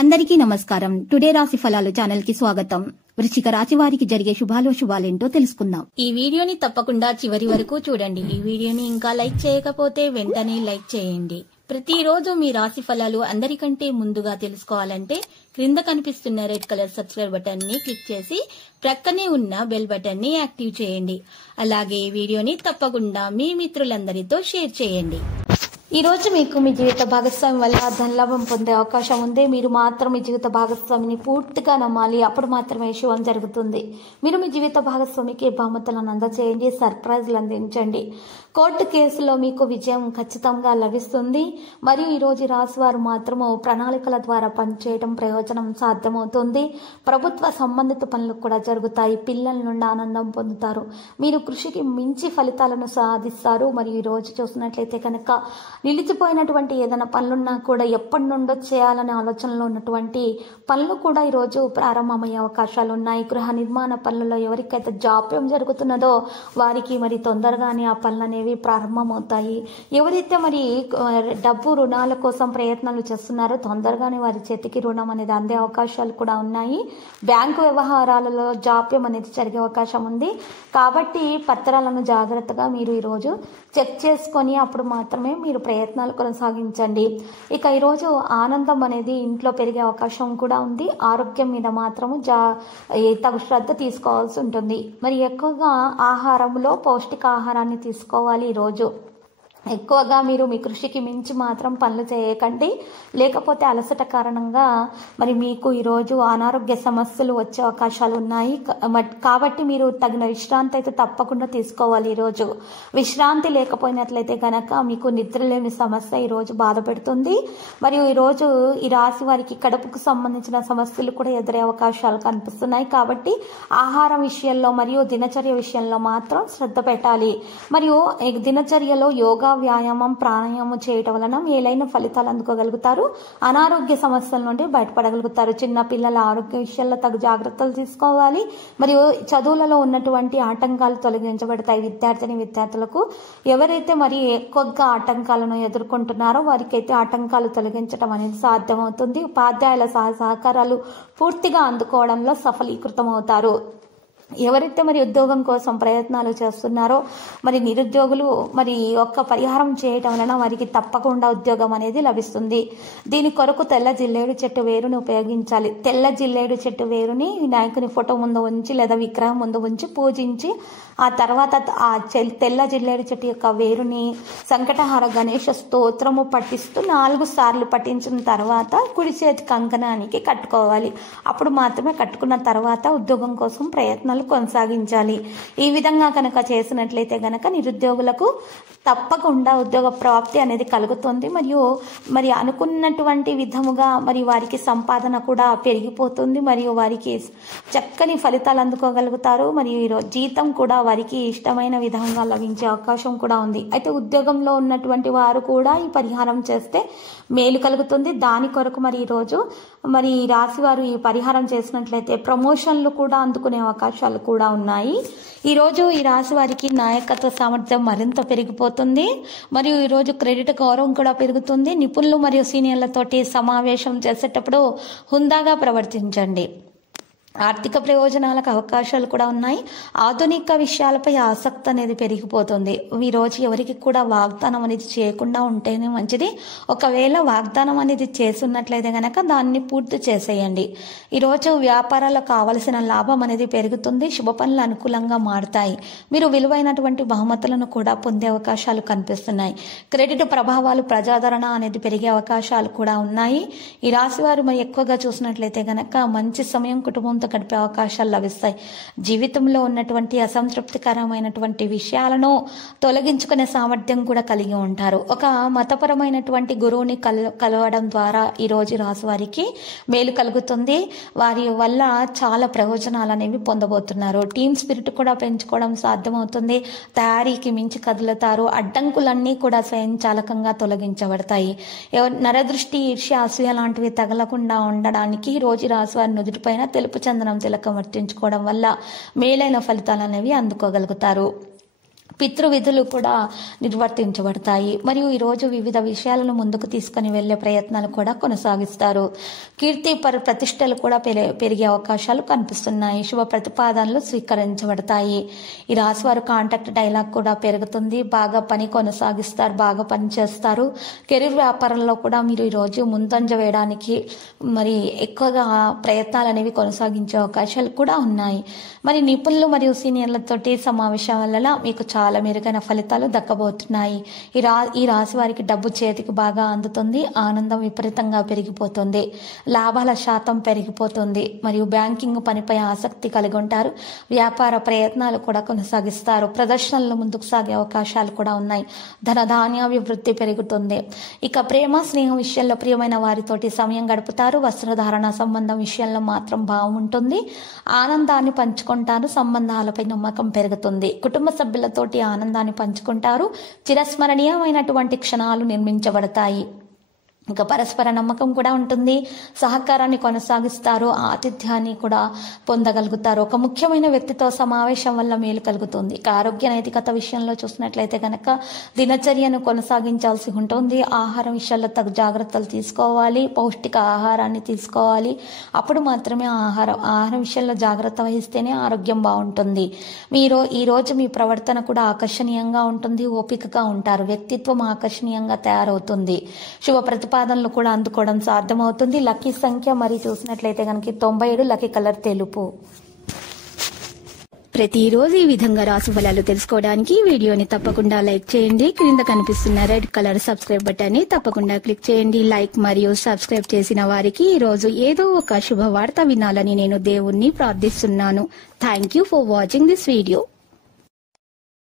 అందరికీ నమస్కారం. టుడే రాశి ఫలాలు ఛానల్ కి స్వాగతం. వృశ్చిక రాశి వారికి జరిగే శుభాలేంటో తెలుసుకుందాం. ఈ వీడియోని తప్పకుండా చివరి వరకు చూడండి. ఈ వీడియోని ఇంకా లైక్ చేయకపోతే వెంటనే లైక్ చేయండి. ప్రతిరోజు మీ రాశి ఫలాలు అందరికంటే ముందుగా తెలుసుకోవాలంటే క్రింద కనిపిస్తున్న రెడ్ కలర్ సబ్స్క్రైబ్ బటన్ ని క్లిక్ చేసి ప్రక్కనే ఉన్న బెల్ బటన్ ని యాక్టివ్ చేయండి. అలాగే ఈ వీడియోని తప్పకుండా మీ మిత్రులందరితో షేర్ చేయండి. ఈ రోజు మీకు మీ జీవిత భాగస్వామి వల్ల ధనలాభం పొందే అవకాశం ఉంది. మీరు మాత్రం మీ జీవిత భాగస్వామిని పూర్తిగా నమ్మాలి. అప్పుడు మాత్రమే శుభం జరుగుతుంది. మీరు మీ జీవిత భాగస్వామికి బహుమతులను అందజేయండి, సర్ప్రైజ్లు అందించండి. కోర్టు కేసులో మీకు విజయం ఖచ్చితంగా లభిస్తుంది. మరియు ఈ రోజు రాశి వారు మాత్రము ప్రణాళికల ద్వారా పనిచేయడం ప్రయోజనం సాధ్యమవుతుంది. ప్రభుత్వ సంబంధిత పనులు కూడా జరుగుతాయి. పిల్లల నుండి ఆనందం పొందుతారు. మీరు కృషికి మించి ఫలితాలను సాధిస్తారు. మరియు ఈ రోజు చూసినట్లయితే కనుక నిలిచిపోయినటువంటి ఏదైనా పనులున్నా కూడా ఎప్పటి నుండో చేయాలనే ఆలోచనలో ఉన్నటువంటి పనులు కూడా ఈరోజు ప్రారంభమయ్యే అవకాశాలు ఉన్నాయి. గృహ నిర్మాణ పనులలో ఎవరికైతే జాప్యం జరుగుతున్నదో వారికి మరి తొందరగానే ఆ పనులు అనేవి ప్రారంభమవుతాయి. ఎవరైతే మరి డబ్బు రుణాల కోసం ప్రయత్నాలు చేస్తున్నారో తొందరగానే వారి చేతికి రుణం అనేది అందే అవకాశాలు కూడా ఉన్నాయి. బ్యాంకు వ్యవహారాలలో జాప్యం అనేది జరిగే అవకాశం ఉంది. కాబట్టి పత్రాలను జాగ్రత్తగా మీరు ఈరోజు చెక్ చేసుకొని అప్పుడు మాత్రమే మీరు ప్రయత్నాలు కొనసాగించండి. ఇక ఈరోజు ఆనందం అనేది ఇంట్లో పెరిగే అవకాశం కూడా ఉంది. ఆరోగ్యం మీద మాత్రము తగు శ్రద్ధ తీసుకోవాల్సి ఉంటుంది. మరి ఎక్కువగా ఆహారంలో పౌష్టికాహారాన్ని తీసుకోవాలి. ఈరోజు ఎక్కువగా మీరు మీ కృషికి మించి మాత్రం పనులు చేయకండి. లేకపోతే అలసట కారణంగా మరి మీకు ఈరోజు అనారోగ్య సమస్యలు వచ్చే అవకాశాలు ఉన్నాయి. కాబట్టి మీరు తగిన విశ్రాంతి అయితే తప్పకుండా తీసుకోవాలి. ఈరోజు విశ్రాంతి లేకపోయినట్లయితే కనుక మీకు నిద్రలేని సమస్య ఈరోజు బాధ పెడుతుంది. మరియు ఈరోజు ఈ రాశి వారికి కడుపుకు సంబంధించిన సమస్యలు కూడా ఎదురే అవకాశాలు కనిపిస్తున్నాయి. కాబట్టి ఆహారం విషయంలో మరియు దినచర్య విషయంలో మాత్రం శ్రద్ధ పెట్టాలి. మరియు దినచర్యలో యోగా, వ్యాయామం, ప్రాణాయామం చేయటం వలన మేలైన ఫలితాలు అందుకోగలుగుతారు. అనారోగ్య సమస్యల నుండి బయటపడగలుగుతారు. చిన్న పిల్లల ఆరోగ్య విషయాల్లో తగు జాగ్రత్తలు తీసుకోవాలి. మరియు చదువులలో ఉన్నటువంటి ఆటంకాలు తొలగించబడతాయి. విద్యార్థులకు ఎవరైతే మరి ఎక్కువగా ఆటంకాలను ఎదుర్కొంటున్నారో వారికైతే ఆటంకాలు తొలగించడం అనేది సాధ్యమవుతుంది. ఉపాధ్యాయుల సహకారాలు పూర్తిగా అందుకోవడంలో సఫలీకృతం అవుతారు. ఎవరైతే మరి ఉద్యోగం కోసం ప్రయత్నాలు చేస్తున్నారో మరి నిరుద్యోగులు మరి ఒక్క పరిహారం చేయటం వలన వారికి తప్పకుండా ఉద్యోగం అనేది లభిస్తుంది. దీని కొరకు తెల్ల జిల్లేడు చెట్టు వేరుని ఉపయోగించాలి. తెల్ల జిల్లేడు చెట్టు వేరుని వినాయకుని ఫోటో ముందు ఉంచి లేదా విగ్రహం ముందు ఉంచి పూజించి ఆ తర్వాత ఆ తెల్ల జిల్లేడు చెట్టు యొక్క వేరుని సంకటహార గణేష స్తోత్రము పఠిస్తూ 4 సార్లు పఠించిన తర్వాత కుడి చేతి కంకణానికి కట్టుకోవాలి. అప్పుడు మాత్రమే కట్టుకున్న తర్వాత ఉద్యోగం కోసం ప్రయత్నాలు కొనసాగించాలి. ఈ విధంగా కనుక చేసినట్లయితే గనక నిరుద్యోగులకు తప్పకుండా ఉద్యోగ ప్రాప్తి అనేది కలుగుతుంది. మరియు మరి అనుకున్నటువంటి విధముగా మరి వారికి సంపాదన కూడా పెరిగిపోతుంది. మరియు వారికి చక్కని ఫలితాలు అందుకోగలుగుతారు. మరియు ఈరోజు జీతం కూడా వారికి ఇష్టమైన విధంగా లభించే అవకాశం కూడా ఉంది. అయితే ఉద్యోగంలో ఉన్నటువంటి వారు కూడా ఈ పరిహారం చేస్తే మేలు కలుగుతుంది. దాని కొరకు మరి ఈరోజు మరి రాశి వారు ఈ పరిహారం చేసినట్లయితే ప్రమోషన్లు కూడా అందుకునే అవకాశాలు కూడా ఉన్నాయి. ఈరోజు ఈ రాశి వారికి నాయకత్వ సామర్థ్యం మరింత పెరిగిపోతుంది. మరియు ఈరోజు క్రెడిట్ గౌరవం కూడా పెరుగుతుంది. నిపుణులు మరియు సీనియర్లతోటి సమావేశం చేసేటప్పుడు హుందాగా ప్రవర్తించండి. ఆర్థిక ప్రయోజనాలకు అవకాశాలు కూడా ఉన్నాయి. ఆధునిక విషయాలపై ఆసక్తి అనేది పెరిగిపోతుంది. ఈరోజు ఎవరికి కూడా వాగ్దానం అనేది చేయకుండా ఉంటేనే మంచిది. ఒకవేళ వాగ్దానం అనేది చేస్తున్నట్లయితే కనుక దాన్ని పూర్తి చేసేయండి. ఈరోజు వ్యాపారాలకు కావలసిన లాభం అనేది పెరుగుతుంది. శుభ పనులు అనుకూలంగా మారుతాయి. మీరు విలువైనటువంటి బహుమతులను కూడా పొందే అవకాశాలు కనిపిస్తున్నాయి. క్రెడిట్ ప్రభావాలు, ప్రజాదరణ అనేది పెరిగే అవకాశాలు కూడా ఉన్నాయి. ఈ రాశి వారు మరి ఎక్కువగా చూసినట్లయితే కనుక మంచి సమయం కుటుంబంతో గడిపే అవకాశాలు లభిస్తాయి. జీవితంలో ఉన్నటువంటి అసంతృప్తికరమైనటువంటి విషయాలను తొలగించుకునే సామర్థ్యం కూడా కలిగి ఉంటారు. ఒక మతపరమైనటువంటి గురువుని కలవడం ద్వారా ఈరోజు రాశి వారికి మేలు కలుగుతుంది. వారి వల్ల చాలా ప్రయోజనాలు అనేవి పొందబోతున్నారు. టీమ్ స్పిరిట్ కూడా పెంచుకోవడం సాధ్యమవుతుంది. తయారీకి మించి కదులుతారు. అడ్డంకులన్నీ కూడా స్వయంచాలకంగా తొలగించబడతాయి. నరదృష్టి, ఈర్ష్య, అసూయ లాంటివి తగలకుండా ఉండడానికి రోజు రాశి వారి నుదుటిపైన తెలుపు చందనం తిలకం వర్తించుకోవడం వల్ల మేలైన ఫలితాలు అనేవి అందుకోగలుగుతారు. పితృవిధులు కూడా నిర్వర్తించబడతాయి. మరియు ఈరోజు వివిధ విషయాలను ముందుకు తీసుకుని వెళ్లే ప్రయత్నాలు కూడా కొనసాగిస్తారు. కీర్తి ప్రతిష్టలు కూడా పెరిగే అవకాశాలు కనిపిస్తున్నాయి. శుభ ప్రతిపాదనలు స్వీకరించబడతాయి. ఈ రాశి వారు కాంటాక్ట్ డైలాగ్ కూడా పెరుగుతుంది. బాగా పని కొనసాగిస్తారు, బాగా పని చేస్తారు. కెరీర్ వ్యాపారంలో కూడా మీరు ఈరోజు ముందంజ వేయడానికి మరి ఎక్కువగా ప్రయత్నాలు అనేవి కొనసాగించే అవకాశాలు కూడా ఉన్నాయి. మరి నిపుణులు మరియు సీనియర్లతోటి సమావేశం వల్ల మీకు చాలా మెరుగైన ఫలితాలు దక్కబోతున్నాయి. ఈ రాశి వారికి డబ్బు చేతికి బాగా అందుతుంది. ఆనందం విపరీతంగా పెరిగిపోతుంది. లాభాల శాతం పెరిగిపోతుంది. మరియు బ్యాంకింగ్ పనిపై ఆసక్తి కలిగి ఉంటారు. వ్యాపార ప్రయత్నాలు కూడా కొనసాగిస్తారు. ప్రదర్శనలు ముందుకు సాగే అవకాశాలు కూడా ఉన్నాయి. ధనధాన్యాభివృద్ధి పెరుగుతుంది. ఇక ప్రేమ స్నేహం విషయంలో ప్రియమైన వారితోటి సమయం గడుపుతారు. వస్త్రధారణ సంబంధం విషయంలో మాత్రం బాగుంటుంది. ఆనందాన్ని పంచుకుంటారు. సంబంధాలపై నమ్మకం పెరుగుతుంది. కుటుంబ సభ్యులతోటి ఆనందాన్ని పంచుకుంటారు. చిరస్మరణీయమైనటువంటి క్షణాలు నిర్మించబడతాయి. ఇంకా పరస్పర నమ్మకం కూడా ఉంటుంది. సహకారాన్ని కొనసాగిస్తారు. ఆతిథ్యాన్ని కూడా పొందగలుగుతారు. ఒక ముఖ్యమైన వ్యక్తితో సమావేశం వల్ల మేలు కలుగుతుంది. ఇక ఆరోగ్య నైతికత విషయంలో చూసినట్లయితే కనుక దినచర్యను కొనసాగించాల్సి ఉంటుంది. ఆహారం విషయాల్లో తగు జాగ్రత్తలు తీసుకోవాలి. పౌష్టిక ఆహారాన్ని తీసుకోవాలి. అప్పుడు మాత్రమే ఆహారం విషయంలో జాగ్రత్త వహిస్తేనే ఆరోగ్యం బాగుంటుంది. మీరు ఈరోజు మీ ప్రవర్తన కూడా ఆకర్షణీయంగా ఉంటుంది. ఓపికగా ఉంటారు. వ్యక్తిత్వం ఆకర్షణీయంగా తయారవుతుంది. శుభ ప్రతిపాదనలు కూడా అందుకోవడం సాధ్యమవుతుంది. లక్కీ సంఖ్య మరి చూసినట్లయితే కనుక 97. లక్కీ కలర్ తెలుపు. ప్రతిరోజు ఈ విధంగా రాశి ఫలాలు తెలుసుకోవడానికి వీడియోని తప్పకుండా లైక్ చేయండి. క్రింద కనిపిస్తున్న రెడ్ కలర్ సబ్స్క్రైబ్ బటన్ ని తప్పకుండా క్లిక్ చేయండి. లైక్ మరియు సబ్స్క్రైబ్ చేసిన వారికి ఈ రోజు ఏదో ఒక శుభవార్త వినాలని నేను దేవుణ్ణి ప్రార్థిస్తున్నాను. Thank you for watching this video.